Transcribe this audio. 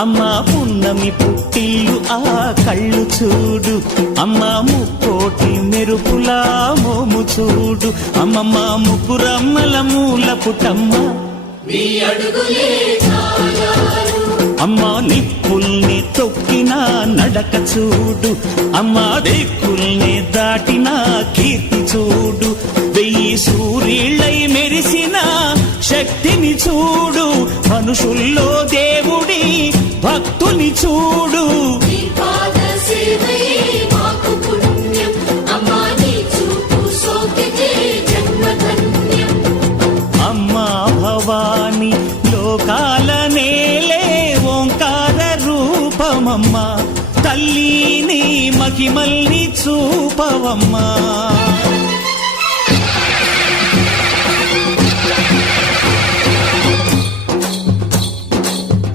అమ్మా పున్నమి పుట్టిల్లు ఆ కళ్ళు చూడు, అమ్మా ముక్కోటి మెరుపులా మోము చూడు, అమ్మమ్మ ముగ్గురమ్మల మూల పుటమ్మ అమ్మా నిప్పుల్ని తొక్కిన నడక చూడు, అమ్మా దిక్కుల్ని దాటిన కీర్తి చూడు, 1000 సూర్యుళ్ళై మెరిసిన శక్తిని చూడు, మనుషుల్లో దేవుడి భక్తుని చూడు. అమ్మా భవాని లోకాల నేలే ఓంకార రూపమమ్మా, తల్లిని మహిమల్ని చూపవమ్మా.